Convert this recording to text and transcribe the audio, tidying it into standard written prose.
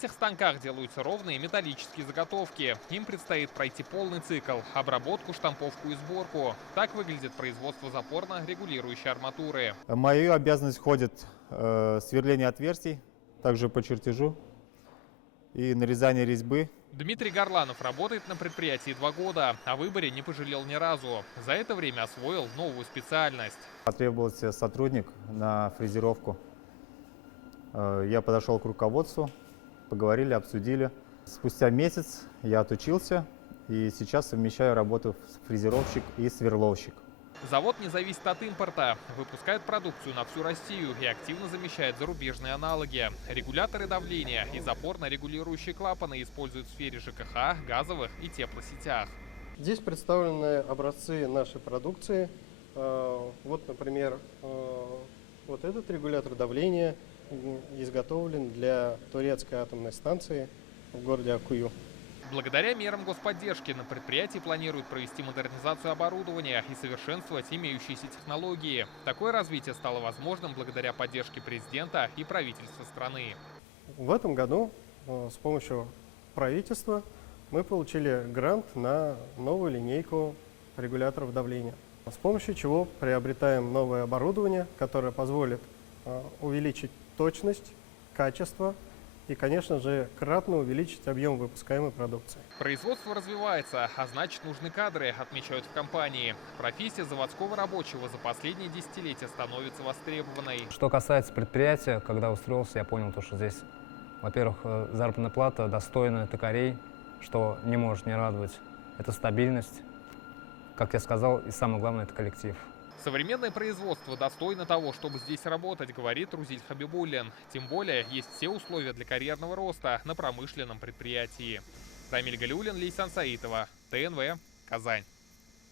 На этих станках делаются ровные металлические заготовки. Им предстоит пройти полный цикл – обработку, штамповку и сборку. Так выглядит производство запорно-регулирующей арматуры. В мою обязанность входит сверление отверстий, также по чертежу и нарезание резьбы. Дмитрий Горланов работает на предприятии 2 года. О выборе не пожалел ни разу. За это время освоил новую специальность. Потребовался сотрудник на фрезеровку. Я подошел к руководству, поговорили, обсудили. Спустя месяц я отучился и сейчас совмещаю работу фрезеровщик и сверловщик. Завод не зависит от импорта, выпускает продукцию на всю Россию и активно замещает зарубежные аналоги. Регуляторы давления и запорно-регулирующие клапаны используют в сфере ЖКХ, газовых и теплосетях. Здесь представлены образцы нашей продукции. Вот, например, вот этот регулятор давления изготовлен для турецкой атомной станции в городе Акую. Благодаря мерам господдержки на предприятии планируют провести модернизацию оборудования и совершенствовать имеющиеся технологии. Такое развитие стало возможным благодаря поддержке президента и правительства страны. В этом году с помощью правительства мы получили грант на новую линейку регуляторов давления, с помощью чего приобретаем новое оборудование, которое позволит увеличить точность, качество и, конечно же, кратно увеличить объем выпускаемой продукции. Производство развивается, а значит нужны кадры, отмечают в компании. Профессия заводского рабочего за последние десятилетия становится востребованной. Что касается предприятия, когда устроился, я понял, что здесь, во-первых, заработная плата достойная токарей, что не может не радовать. Это стабильность, как я сказал, и самое главное – это коллектив. Современное производство достойно того, чтобы здесь работать, говорит Рузиль Хабибуллин. Тем более, есть все условия для карьерного роста на промышленном предприятии. Рамиль Галиуллин, Лейсан Саитова, ТНВ, Казань.